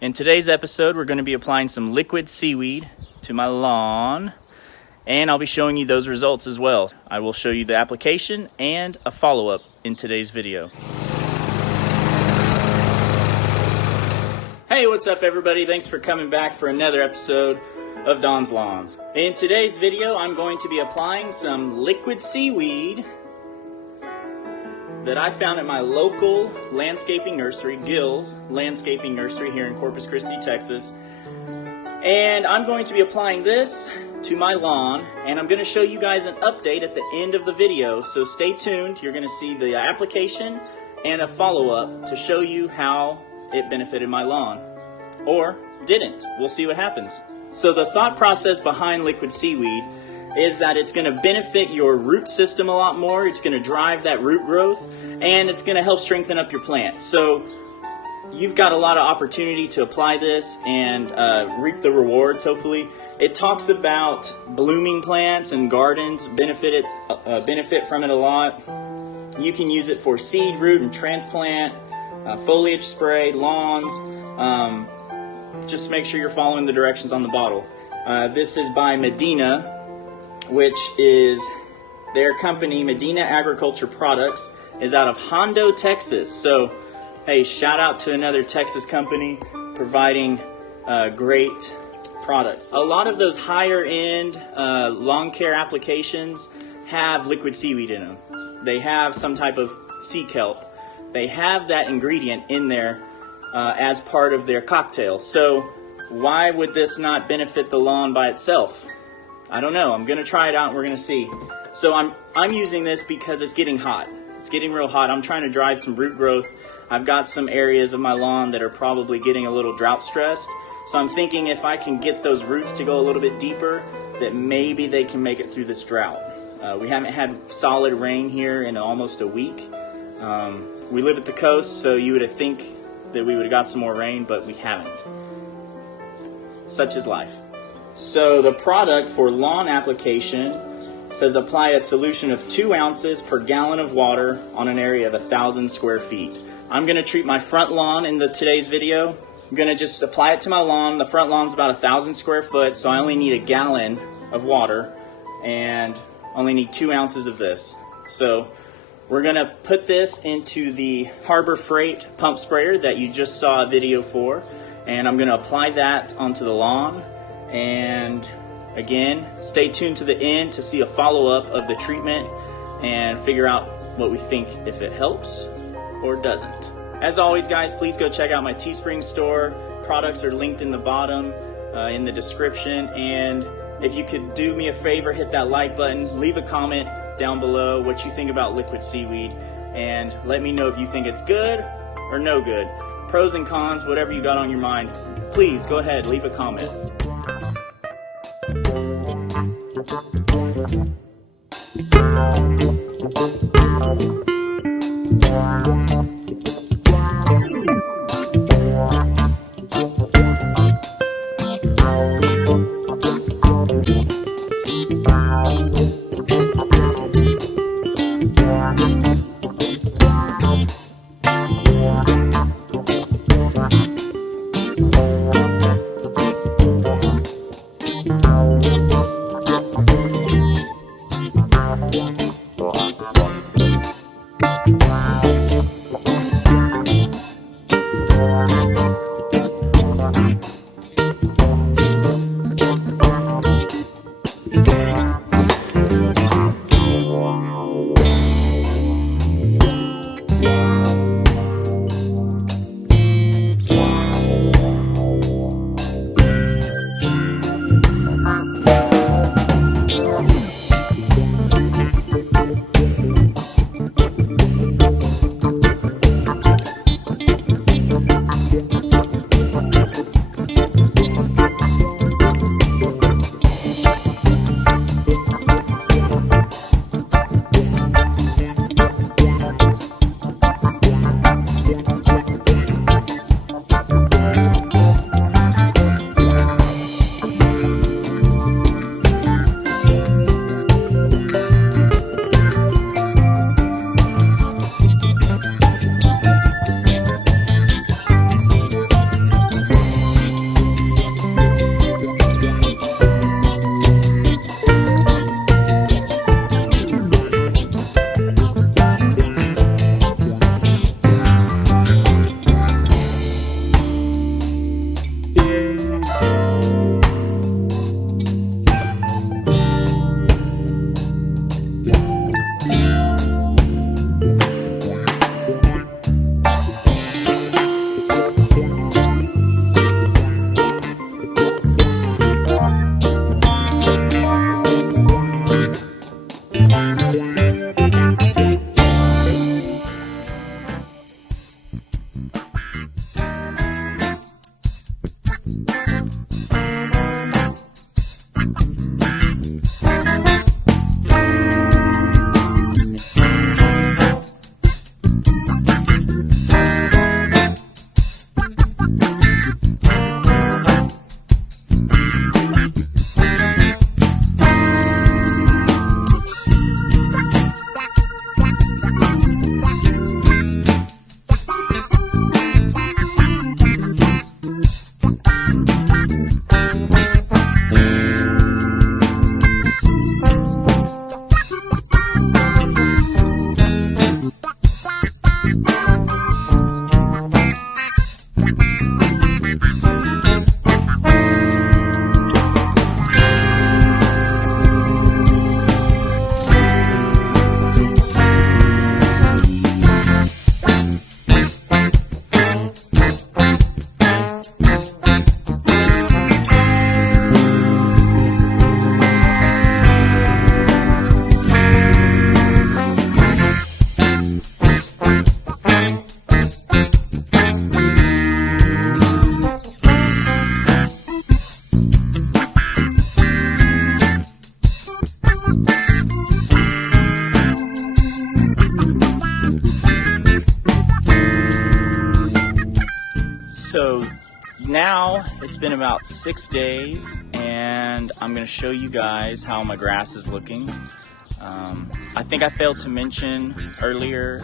In today's episode, we're going to be applying some liquid seaweed to my lawn, and I'll be showing you those results as well. I will show you the application and a follow-up in today's video. Hey, what's up everybody? Thanks for coming back for another episode of Don's Lawns. In today's video, I'm going to be applying some liquid seaweed that I found at my local landscaping nursery, Gill's Landscaping Nursery here in Corpus Christi, Texas. And I'm going to be applying this to my lawn, and I'm going to show you guys an update at the end of the video, so stay tuned. You're going to see the application and a follow-up to show you how it benefited my lawn. Or didn't. We'll see what happens. So the thought process behind liquid seaweed is that it's going to benefit your root system a lot more. It's going to drive that root growth, and it's going to help strengthen up your plant. So you've got a lot of opportunity to apply this and reap the rewards, hopefully. It talks about blooming plants and gardens benefit from it a lot. You can use it for seed, root, and transplant, foliage spray, lawns. Just make sure you're following the directions on the bottle. This is by Medina, which is their company. Medina Agriculture Products is out of Hondo, Texas. So, hey, shout out to another Texas company providing great products. A lot of those higher end lawn care applications have liquid seaweed in them. They have some type of sea kelp. They have that ingredient in there as part of their cocktail. So why would this not benefit the lawn by itself? I don't know. I'm going to try it out and we're going to see. So I'm using this because it's getting hot. It's getting real hot. I'm trying to drive some root growth. I've got some areas of my lawn that are probably getting a little drought stressed. So I'm thinking if I can get those roots to go a little bit deeper, that maybe they can make it through this drought. We haven't had solid rain here in almost a week. We live at the coast, so you would think that we would have got some more rain, but we haven't. Such is life. So the product for lawn application says apply a solution of 2 ounces per gallon of water on an area of 1,000 square feet. I'm going to treat my front lawn in today's video. I'm going to just apply it to my lawn. The front lawn's about 1,000 square foot, so I only need a gallon of water and only need 2 ounces of this. So we're going to put this into the Harbor Freight pump sprayer that you just saw a video for, and I'm going to apply that onto the lawn. And again, stay tuned to the end to see a follow-up of the treatment and figure out what we think, if it helps or doesn't. As always, guys, please go check out my Teespring store. Products are linked in the bottom in the description. And if you could do me a favor, hit that like button, leave a comment down below what you think about liquid seaweed, and let me know if you think it's good or no good. Pros and cons, whatever you got on your mind, please go ahead, leave a comment. So now it's been about 6 days and I'm going to show you guys how my grass is looking. I think I failed to mention earlier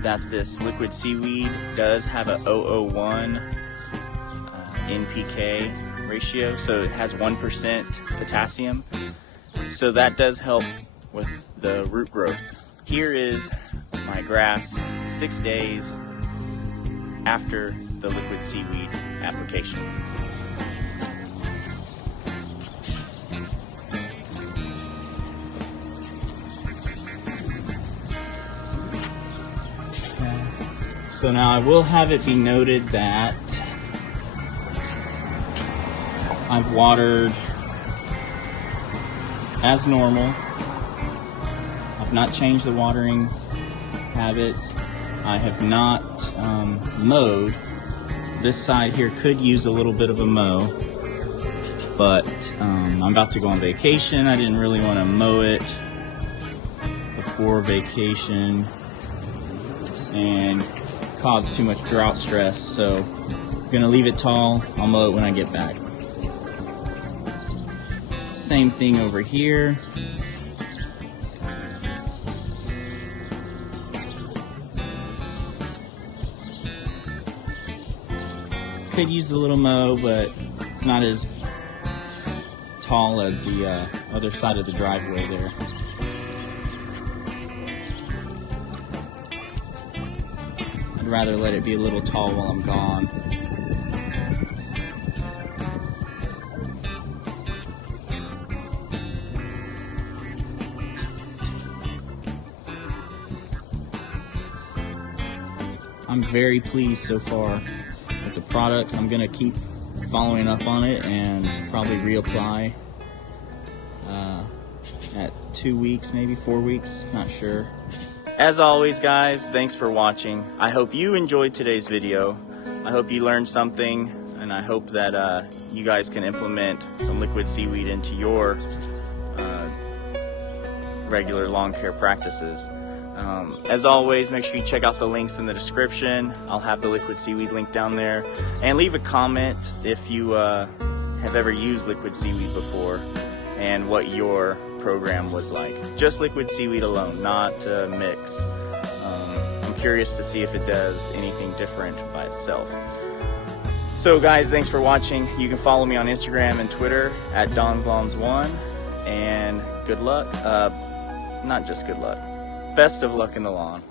that this liquid seaweed does have a 001 NPK ratio, so it has 1% potassium, so that does help with the root growth. Here is my grass 6 days after the liquid seaweed application. So now I will have it be noted that I've watered as normal. I've not changed the watering habits. I have not mowed. This side here could use a little bit of a mow, but I'm about to go on vacation. I didn't really want to mow it before vacation and cause too much drought stress, so I'm gonna leave it tall. I'll mow it when I get back. Same thing over here. Could use a little mow, but it's not as tall as the other side of the driveway there. I'd rather let it be a little tall while I'm gone. I'm very pleased so far with the products. I'm gonna keep following up on it and probably reapply at 2 weeks, maybe 4 weeks, not sure. As always, guys, thanks for watching. I hope you enjoyed today's video. I hope you learned something, and I hope that you guys can implement some liquid seaweed into your regular lawn care practices. As always, make sure you check out the links in the description. I'll have the liquid seaweed link down there. And leave a comment if you have ever used liquid seaweed before and what your program was like. Just liquid seaweed alone, not a mix. I'm curious to see if it does anything different by itself. So guys, thanks for watching. You can follow me on Instagram and Twitter at DonsLawns1, and good luck. Not just good luck. Best of luck in the lawn.